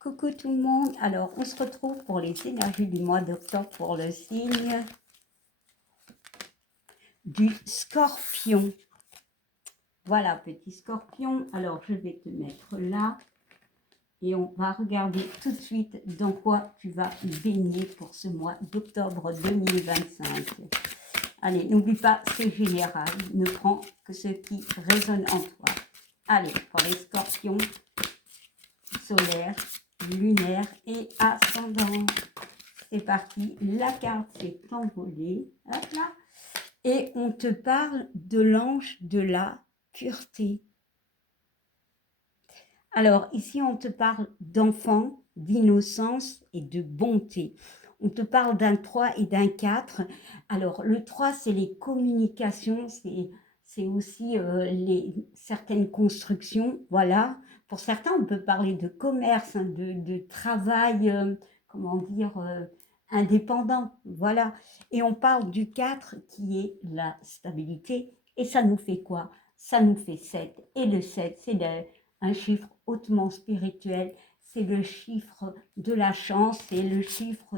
Coucou tout le monde, alors on se retrouve pour les énergies du mois d'octobre pour le signe du Scorpion. Voilà, petit Scorpion, alors je vais te mettre là et on va regarder tout de suite dans quoi tu vas baigner pour ce mois d'octobre 2025. Allez, n'oublie pas, c'est général, ne prends que ce qui résonne en toi. Allez, pour les Scorpions, solaire, lunaire et ascendant. C'est parti, la carte s'est envolée, hop là, et on te parle de l'ange de la pureté. Alors ici, on te parle d'enfant, d'innocence et de bonté. On te parle d'un 3 et d'un 4. Alors le 3, c'est les communications, c'est aussi certaines constructions, voilà. Pour certains, on peut parler de commerce, hein, de travail, comment dire, indépendant, voilà. Et on parle du 4 qui est la stabilité. Et ça nous fait quoi? Ça nous fait 7. Et le 7, c'est un chiffre hautement spirituel, c'est le chiffre de la chance, c'est le chiffre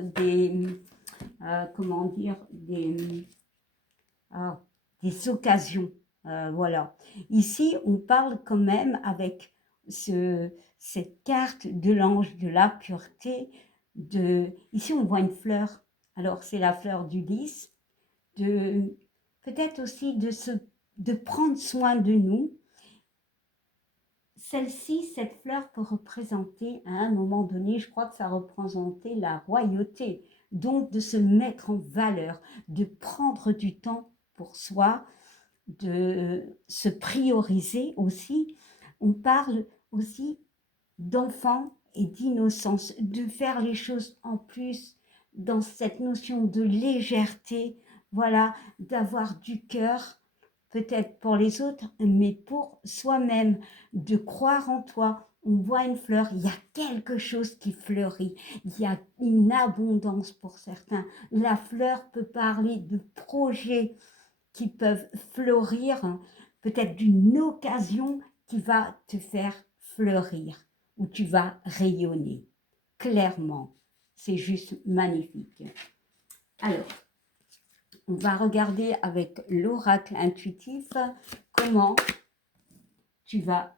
comment dire, des occasions. Voilà. Ici, on parle quand même avec cette carte de l'ange de la pureté. Ici, on voit une fleur. Alors, c'est la fleur du lys. Peut-être aussi de prendre soin de nous. Celle-ci, cette fleur peut représenter, à un moment donné, je crois que ça représentait la royauté. Donc, de se mettre en valeur, de prendre du temps pour soi, de se prioriser aussi. On parle aussi d'enfant et d'innocence, de faire les choses en plus dans cette notion de légèreté, voilà, d'avoir du cœur, peut-être pour les autres, mais pour soi-même, de croire en toi. On voit une fleur, il y a quelque chose qui fleurit, il y a une abondance pour certains. La fleur peut parler de projets qui peuvent fleurir, peut-être d'une occasion qui va te faire fleurir, où tu vas rayonner. Clairement, c'est juste magnifique. Alors, on va regarder avec l'oracle intuitif comment tu vas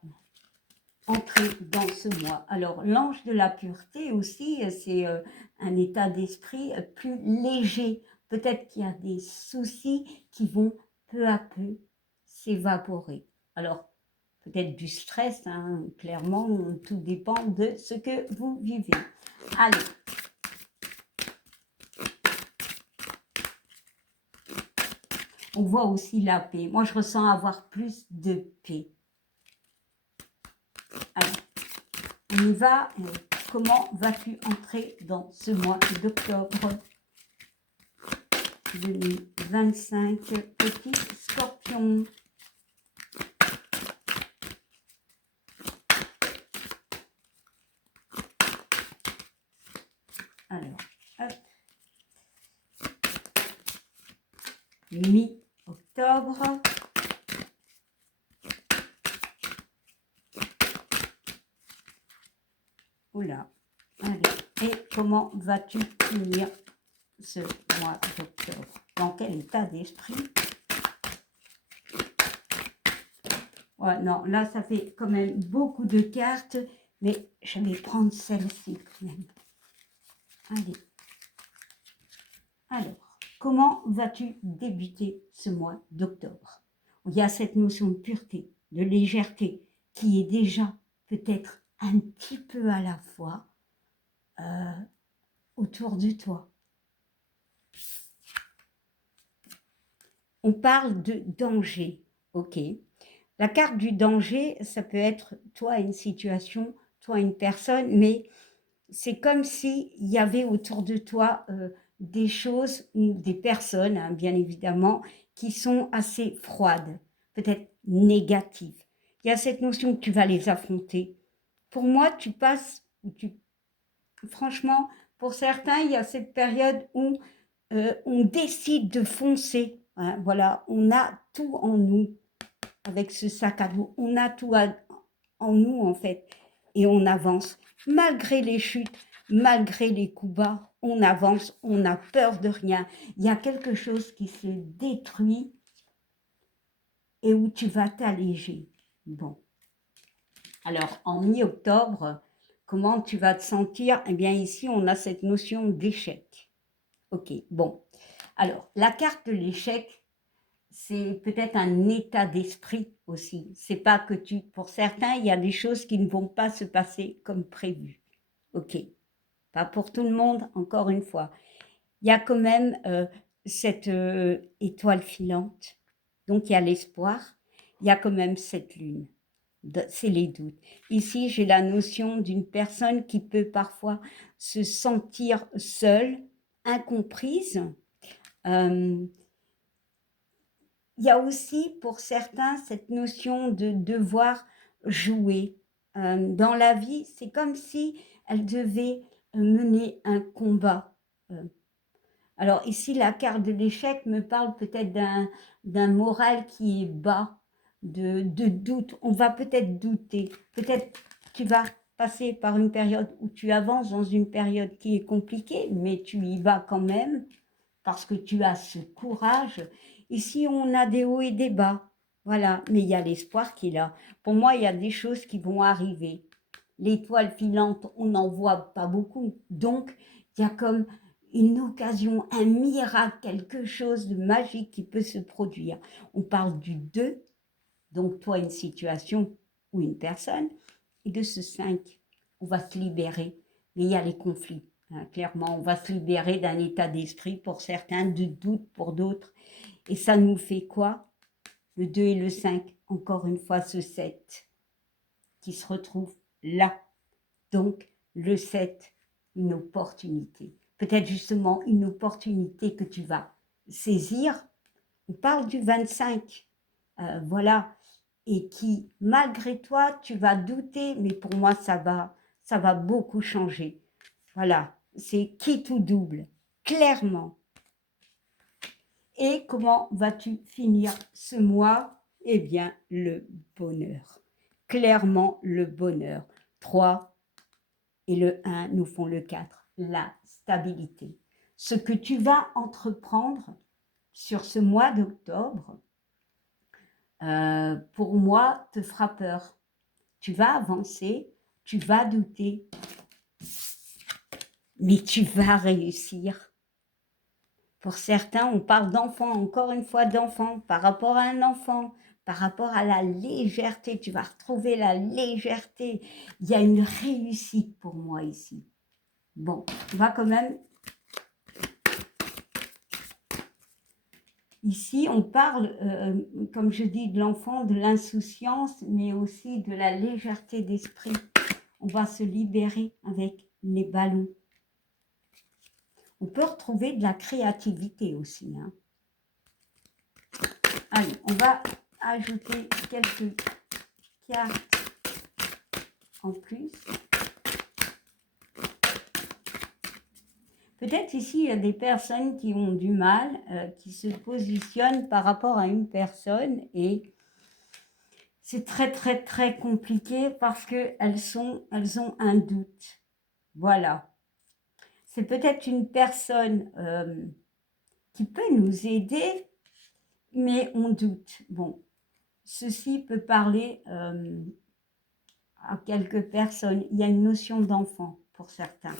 entrer dans ce mois. Alors, l'ange de la pureté aussi, c'est un état d'esprit plus léger. Peut-être qu'il y a des soucis qui vont peu à peu s'évaporer. Alors, peut-être du stress, hein, clairement, tout dépend de ce que vous vivez. Allez. On voit aussi la paix. Moi, je ressens avoir plus de paix. Allez, on y va. Comment vas-tu entrer dans ce mois d'octobre 2025, petit Scorpion? Alors, hop. Mi-octobre. Oula. Allez. Et comment vas-tu finir ce mois d'octobre? Dans quel état d'esprit? Ouais, non, là, ça fait quand même beaucoup de cartes, mais je vais prendre celle-ci quand même. Allez. Alors, comment vas-tu débuter ce mois d'octobre? Il y a cette notion de pureté, de légèreté, qui est déjà peut-être un petit peu à la fois autour de toi. On parle de danger, ok. La carte du danger, ça peut être toi une situation, toi une personne, mais c'est comme s'il y avait autour de toi des choses ou des personnes, hein, bien évidemment, qui sont assez froides, peut-être négatives. Il y a cette notion que tu vas les affronter. Pour moi, franchement, pour certains, il y a cette période où on décide de foncer. Hein, voilà, on a tout en nous avec ce sac à dos. On a tout en nous, en fait. et on avance. Malgré les chutes, malgré les coups bas, on avance, on n'a peur de rien. Il y a quelque chose qui se détruit et où tu vas t'alléger. Bon. Alors, en mi-octobre, comment tu vas te sentir? Eh bien, ici, on a cette notion d'échec. Ok, bon. Alors, la carte de l'échec, c'est peut-être un état d'esprit aussi. C'est pas que pour certains, il y a des choses qui ne vont pas se passer comme prévu. Ok. Pas pour tout le monde, encore une fois. Il y a quand même cette étoile filante. Donc, il y a l'espoir. Il y a quand même cette lune. C'est les doutes. Ici, j'ai la notion d'une personne qui peut parfois se sentir seule, incomprise. Il y a aussi pour certains cette notion de devoir jouer. Dans la vie, c'est comme si elle devait mener un combat. Alors ici, la carte de l'échec me parle peut-être d'un moral qui est bas, de doute. On va peut-être douter. Peut-être tu vas passer par une période où tu avances dans une période qui est compliquée, mais tu y vas quand même parce que tu as ce courage. Ici, on a des hauts et des bas. Voilà, mais il y a l'espoir qui est là. Pour moi, il y a des choses qui vont arriver. L'étoile filante, on n'en voit pas beaucoup. Donc, il y a comme une occasion, un miracle, quelque chose de magique qui peut se produire. On parle du 2, donc toi, une situation ou une personne, et de ce 5, on va se libérer. Mais il y a les conflits, hein, clairement. On va se libérer d'un état d'esprit pour certains, de doute pour d'autres. Et ça nous fait quoi? Le 2 et le 5, encore une fois, ce 7 qui se retrouve là. Donc, le 7, une opportunité. Peut-être justement une opportunité que tu vas saisir. On parle du 25, voilà, et qui, malgré toi, tu vas douter, mais pour moi, ça va beaucoup changer. Voilà, c'est quitte ou double, clairement. Et comment vas-tu finir ce mois? Eh bien, le bonheur. Clairement, le bonheur. 3 et le 1 nous font le 4, la stabilité. Ce que tu vas entreprendre sur ce mois d'octobre, pour moi, te fera peur. Tu vas avancer, tu vas douter, mais tu vas réussir. Pour certains, on parle d'enfant, encore une fois d'enfant, par rapport à un enfant, par rapport à la légèreté. Tu vas retrouver la légèreté. Il y a une réussite pour moi ici. Bon, on va quand même... Ici, on parle, comme je dis, de l'enfant, de l'insouciance, mais aussi de la légèreté d'esprit. On va se libérer avec les ballons. On peut retrouver de la créativité aussi, hein. Allez, on va ajouter quelques cartes en plus. Peut-être ici, il y a des personnes qui ont du mal, qui se positionnent par rapport à une personne et c'est très, très, très compliqué parce qu'elles ont un doute. Voilà. C'est peut-être une personne qui peut nous aider, mais on doute. Bon, ceci peut parler à quelques personnes. Il y a une notion d'enfant pour certains.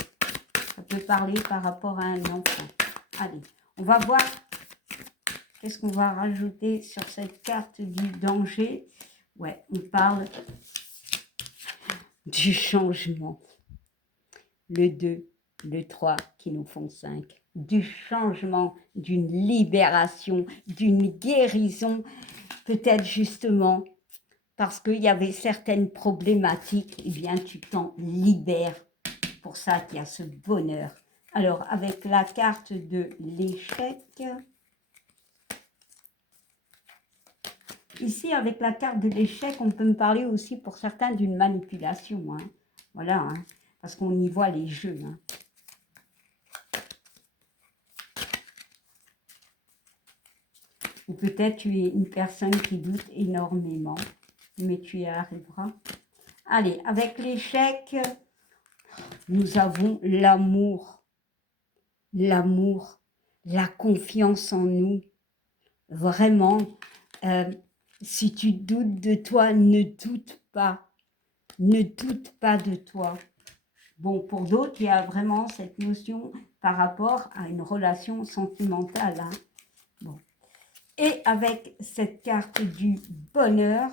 Ça peut parler par rapport à un enfant. Allez, on va voir qu'est-ce qu'on va rajouter sur cette carte du danger. Ouais, on parle du changement. Le 2, le 3 qui nous font 5. Du changement, d'une libération, d'une guérison. Peut-être justement parce qu'il y avait certaines problématiques, eh bien tu t'en libères. Pour ça qu'il y a ce bonheur. Alors, avec la carte de l'échec, ici, avec la carte de l'échec, on peut me parler aussi pour certains d'une manipulation. Hein. Voilà, hein, parce qu'on y voit les jeux. Hein. Ou peut-être tu es une personne qui doute énormément, mais tu y arriveras. Allez, avec l'échec, nous avons l'amour, la confiance en nous. Vraiment, si tu doutes de toi, ne doute pas de toi. Bon, pour d'autres, il y a vraiment cette notion par rapport à une relation sentimentale. Hein. Bon. Et avec cette carte du bonheur,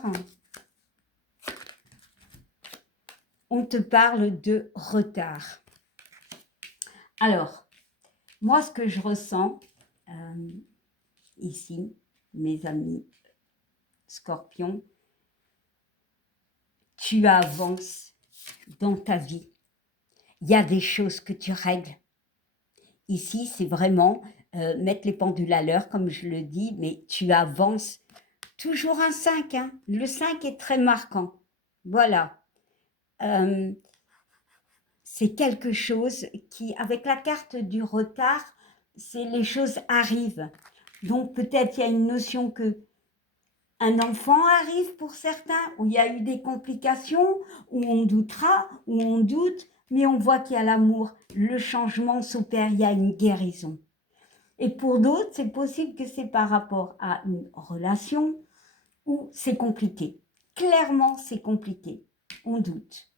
on te parle de retard. Alors, moi, ce que je ressens ici, mes amis Scorpions, tu avances dans ta vie. Il y a des choses que tu règles. Ici, c'est vraiment mettre les pendules à l'heure, comme je le dis, mais tu avances. Toujours un 5, hein. Le 5 est très marquant. Voilà. C'est quelque chose qui, avec la carte du retard, c'est les choses arrivent. Donc peut-être il y a une notion que un enfant arrive pour certains, où il y a eu des complications, où on doutera, où on doute, mais on voit qu'il y a l'amour, le changement s'opère, il y a une guérison. Et pour d'autres, c'est possible que c'est par rapport à une relation où c'est compliqué. Clairement, c'est compliqué. On doute.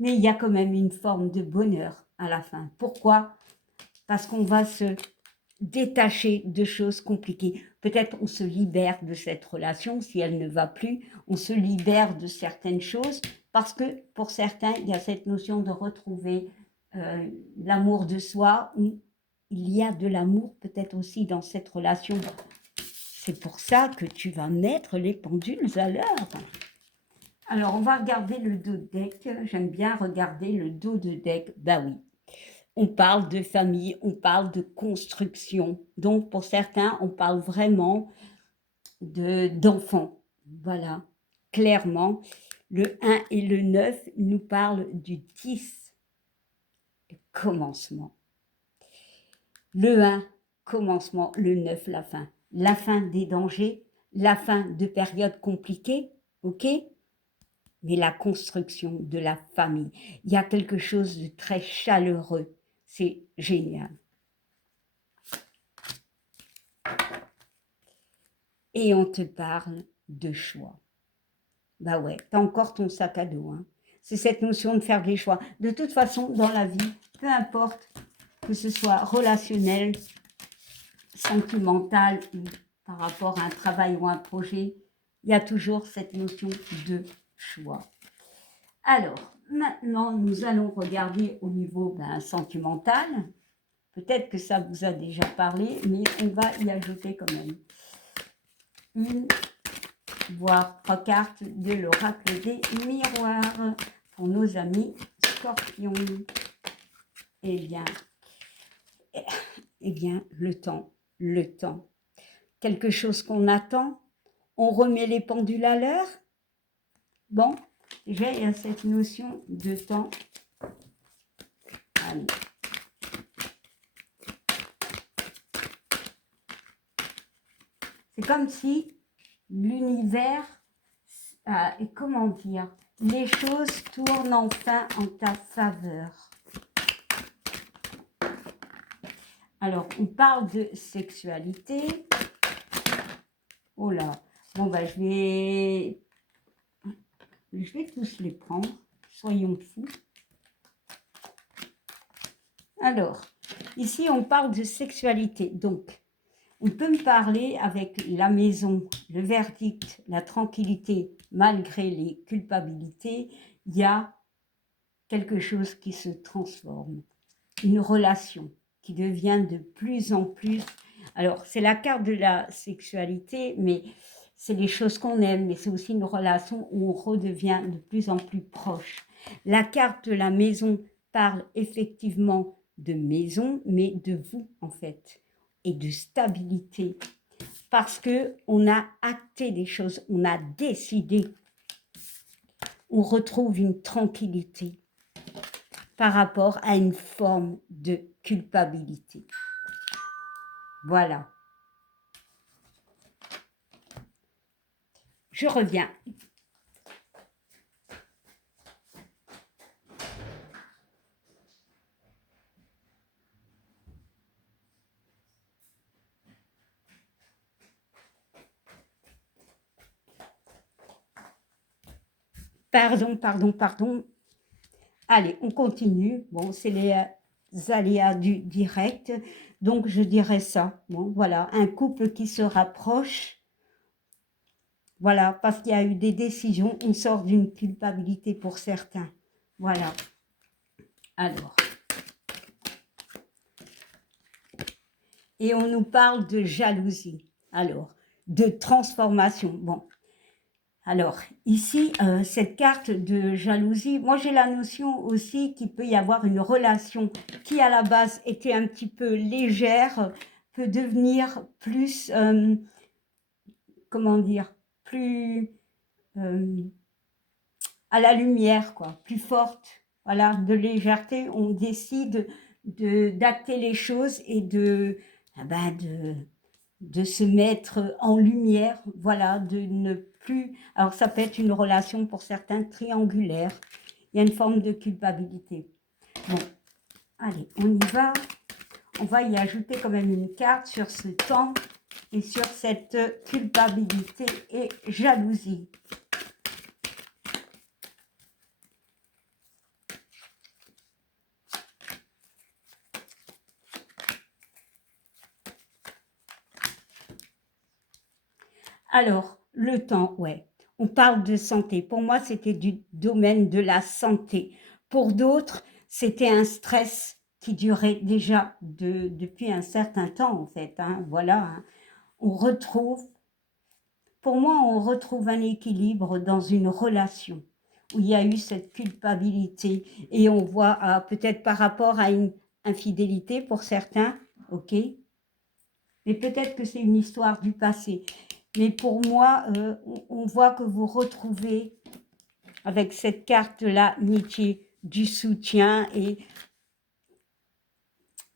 Mais il y a quand même une forme de bonheur à la fin. Pourquoi? Parce qu'on va se détacher de choses compliquées. Peut-être on se libère de cette relation si elle ne va plus. On se libère de certaines choses parce que pour certains, il y a cette notion de retrouver l'amour de soi où il y a de l'amour peut-être aussi dans cette relation. C'est pour ça que tu vas mettre les pendules à l'heure. Alors, on va regarder le dos de deck. J'aime bien regarder le dos de deck. Ben oui, on parle de famille, on parle de construction. Donc, pour certains, on parle vraiment d'enfants. Voilà, clairement. Le 1 et le 9 nous parlent du 10, le commencement. Le 1, commencement, le 9, la fin. La fin des dangers, la fin de périodes compliquées, ok? Mais la construction de la famille. Il y a quelque chose de très chaleureux. C'est génial. Et on te parle de choix. Bah ouais, t'as encore ton sac à dos. Hein. C'est cette notion de faire des choix. De toute façon, dans la vie, peu importe que ce soit relationnel, sentimental ou par rapport à un travail ou un projet, il y a toujours cette notion de choix. Alors, maintenant, nous allons regarder au niveau sentimental. Peut-être que ça vous a déjà parlé, mais on va y ajouter quand même une, voire 3 cartes de l'oracle des miroirs pour nos amis Scorpions. Eh bien, le temps. Quelque chose qu'on attend, on remet les pendules à l'heure. Bon, déjà, il y a cette notion de temps. Allez. C'est comme si l'univers, comment dire, les choses tournent enfin en ta faveur. Alors, on parle de sexualité. Oh là, bon je vais tous les prendre, soyons fous. Alors, ici on parle de sexualité, donc on peut me parler avec la maison, le verdict, la tranquillité, malgré les culpabilités, il y a quelque chose qui se transforme, une relation qui devient de plus en plus... Alors, c'est la carte de la sexualité, mais c'est les choses qu'on aime, mais c'est aussi une relation où on redevient de plus en plus proche. La carte de la maison parle effectivement de maison, mais de vous, en fait, et de stabilité. Parce qu'on a acté des choses, on a décidé, on retrouve une tranquillité par rapport à une forme de culpabilité. Voilà. Je reviens. Pardon. Allez, on continue. Bon, c'est les aléas du direct. Donc, je dirais ça. Bon, voilà, un couple qui se rapproche. Voilà, parce qu'il y a eu des décisions. On sort d'une culpabilité pour certains. Voilà. Alors. Et on nous parle de jalousie. Alors, de transformation. Bon. Alors, ici, cette carte de jalousie, moi j'ai la notion aussi qu'il peut y avoir une relation qui à la base était un petit peu légère, peut devenir plus, comment dire, plus à la lumière, quoi, plus forte, voilà, de légèreté. On décide d'acter les choses et de se mettre en lumière, voilà, de ne plus... Alors ça peut être une relation pour certains triangulaire, il y a une forme de culpabilité. Bon, allez, on y va. On va y ajouter quand même une carte sur ce temps et sur cette culpabilité et jalousie. Alors, le temps, ouais. On parle de santé. Pour moi, c'était du domaine de la santé. Pour d'autres, c'était un stress qui durait déjà depuis un certain temps, en fait. Hein. Voilà. Hein. On retrouve, pour moi, on retrouve un équilibre dans une relation où il y a eu cette culpabilité et on voit peut-être par rapport à une infidélité pour certains, ok, mais peut-être que c'est une histoire du passé. Mais pour moi, on voit que vous retrouvez avec cette carte de l'amitié, du soutien et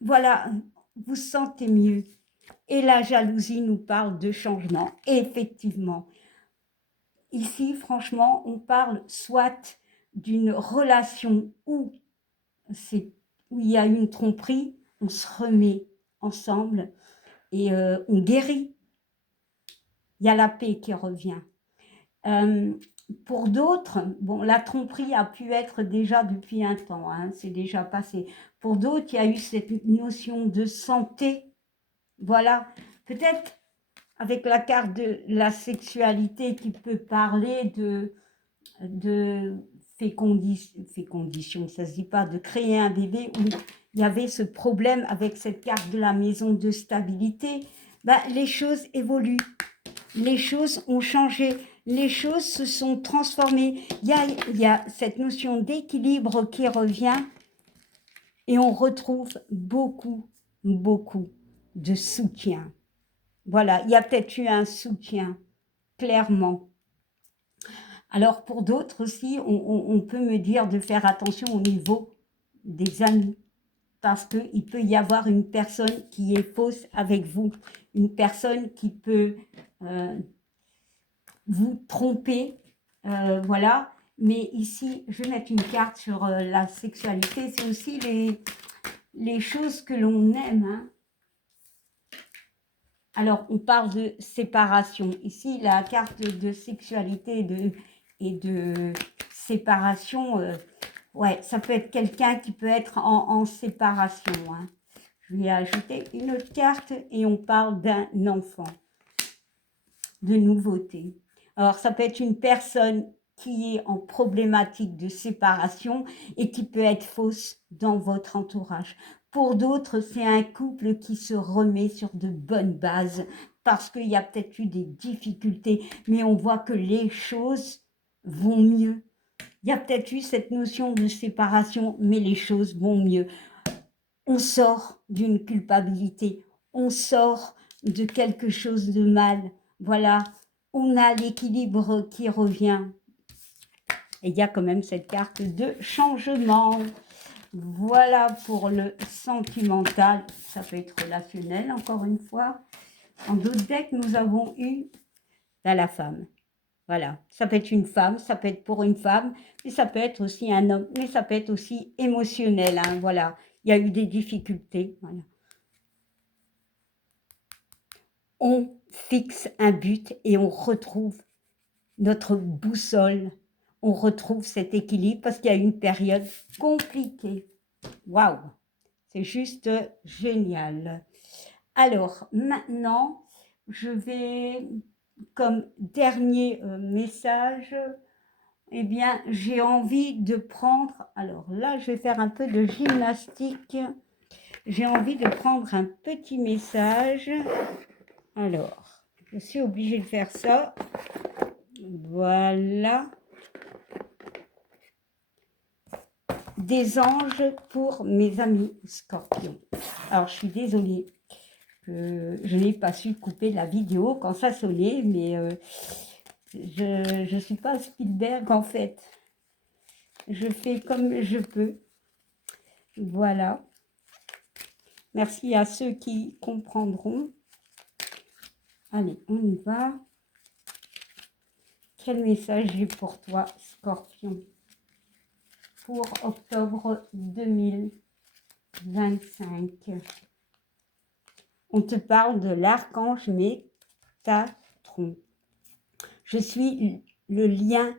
voilà, vous sentez mieux. Et la jalousie nous parle de changement. Effectivement, ici, franchement, on parle soit d'une relation où il y a une tromperie, on se remet ensemble et on guérit. Il y a la paix qui revient. Pour d'autres, bon, la tromperie a pu être déjà depuis un temps, hein, c'est déjà passé. Pour d'autres, il y a eu cette notion de santé. Voilà, peut-être avec la carte de la sexualité qui peut parler de fécondition, ça se dit pas, de créer un bébé où il y avait ce problème avec cette carte de la maison de stabilité. Ben, les choses évoluent. Les choses ont changé, les choses se sont transformées. Il y a cette notion d'équilibre qui revient et on retrouve beaucoup de soutien. Voilà, il y a peut-être eu un soutien, clairement. Alors pour d'autres aussi, on peut me dire de faire attention au niveau des amis, parce qu'il peut y avoir une personne qui est fausse avec vous, une personne qui peut vous tromper, voilà. Mais ici, je vais mettre une carte sur la sexualité. C'est aussi les choses que l'on aime. Hein. Alors, on parle de séparation. Ici, la carte de sexualité et de séparation, ouais, ça peut être quelqu'un qui peut être en séparation. Hein. Je vais ajouter une autre carte et on parle d'un enfant, de nouveauté. Alors, ça peut être une personne qui est en problématique de séparation et qui peut être fausse dans votre entourage. Pour d'autres, c'est un couple qui se remet sur de bonnes bases parce qu'il y a peut-être eu des difficultés, mais on voit que les choses vont mieux. Il y a peut-être eu cette notion de séparation, mais les choses vont mieux. On sort d'une culpabilité, on sort de quelque chose de mal. Voilà, on a l'équilibre qui revient. Et il y a quand même cette carte de changement. Voilà pour le sentimental. Ça peut être relationnel, encore une fois. En d'autres decks, nous avons eu la femme. Voilà, ça peut être une femme, ça peut être pour une femme, mais ça peut être aussi un homme, mais ça peut être aussi émotionnel. Hein, voilà, il y a eu des difficultés. Voilà. On fixe un but et on retrouve notre boussole. on retrouve cet équilibre parce qu'il y a une période compliquée. Waouh, c'est juste génial. Alors, maintenant, je vais, comme dernier message, eh bien, j'ai envie de prendre, alors là, je vais faire un peu de gymnastique. J'ai envie de prendre un petit message. Alors, je suis obligée de faire ça. Voilà. Des anges pour mes amis scorpions. Alors, je suis désolée. Je n'ai pas su couper la vidéo quand ça sonnait, mais je ne suis pas Spielberg en fait. Je fais comme je peux. Voilà. Merci à ceux qui comprendront. Allez, on y va. Quel message j'ai pour toi, Scorpion, pour octobre 2025? On te parle de l'archange Métatron. Je suis le lien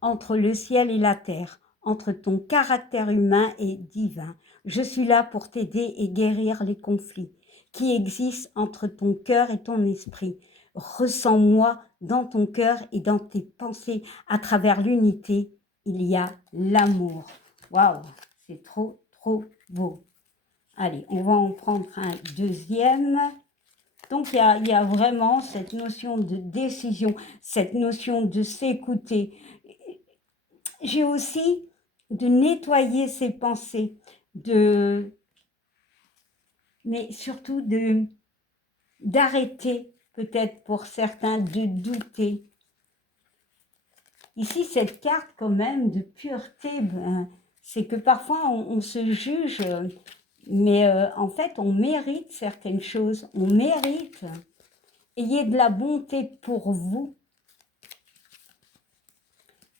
entre le ciel et la terre, entre ton caractère humain et divin. Je suis là pour t'aider et guérir les conflits qui existent entre ton cœur et ton esprit. Ressens-moi dans ton cœur et dans tes pensées. À travers l'unité, il y a l'amour. Waouh, c'est trop, trop beau. Allez, on va en prendre un deuxième. Donc, il y a vraiment cette notion de décision, cette notion de s'écouter. J'ai aussi de nettoyer ses pensées, mais surtout d'arrêter peut-être pour certains de douter. Ici, cette carte quand même de pureté, ben, c'est que parfois on se juge, mais en fait on mérite certaines choses, on mérite. Ayez de la bonté pour vous.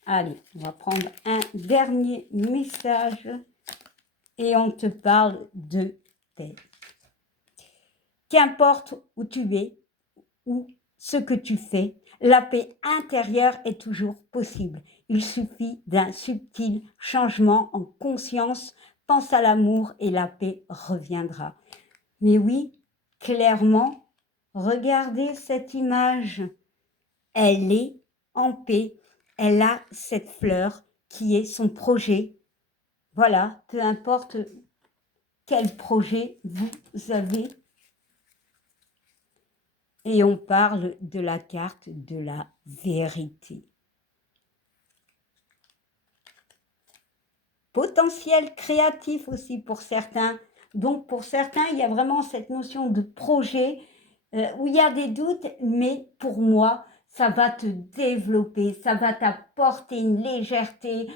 Allez, on va prendre un dernier message et on te parle de paix. Qu'importe où tu es ou ce que tu fais, la paix intérieure est toujours possible. Il suffit d'un subtil changement en conscience. Pense à l'amour et la paix reviendra. Mais oui, clairement, regardez cette image. Elle est en paix. Elle a cette fleur qui est son projet. Voilà, peu importe quel projet vous avez. Et on parle de la carte de la vérité. Potentiel créatif aussi pour certains. Donc pour certains, il y a vraiment cette notion de projet où il y a des doutes, mais pour moi, ça va te développer, ça va t'apporter une légèreté,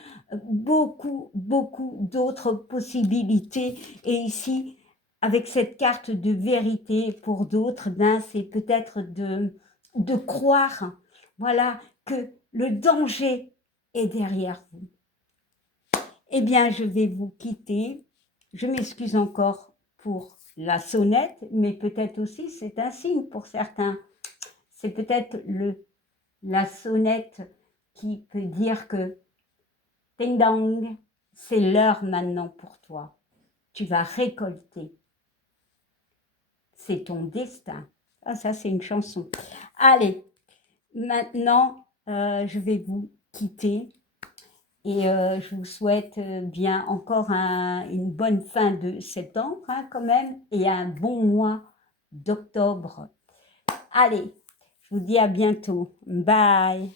beaucoup, beaucoup d'autres possibilités. Et ici, avec cette carte de vérité, pour d'autres, ben, c'est peut-être de croire, voilà, que le danger est derrière vous. Eh bien, je vais vous quitter. Je m'excuse encore pour la sonnette, mais peut-être aussi c'est un signe pour certains. C'est peut-être la sonnette qui peut dire que ding dong, c'est l'heure maintenant pour toi. Tu vas récolter. C'est ton destin. Ah, ça, c'est une chanson. Allez, maintenant, je vais vous quitter. Et je vous souhaite bien encore une bonne fin de septembre hein, quand même et un bon mois d'octobre. Allez, je vous dis à bientôt. Bye.